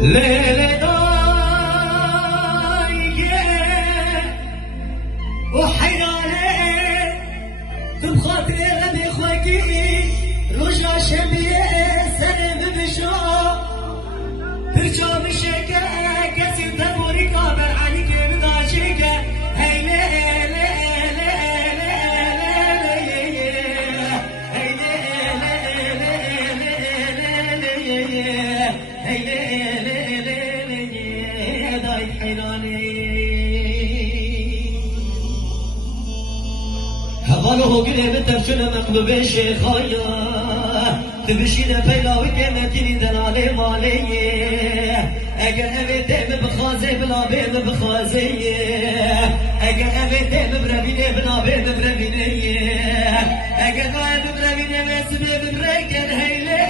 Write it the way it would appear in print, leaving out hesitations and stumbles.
ليلة ضايقة وحيرانة بخاطري غني خوكي رجع شبيه سلم بشو ترجع مشيكا كسي تبوري كابر عليك بداشيكا هي ليلة هغاله قلب تبشر مقلوب الشيخايا تبشينا بيلاوي كمتيني دلالي مالي اگر اوه دم بخازي بلا بيم بخازي اگر اوه دم بربيني بلا بيم بربيني اگر اوه بربيني بسمي ببريكن هيلي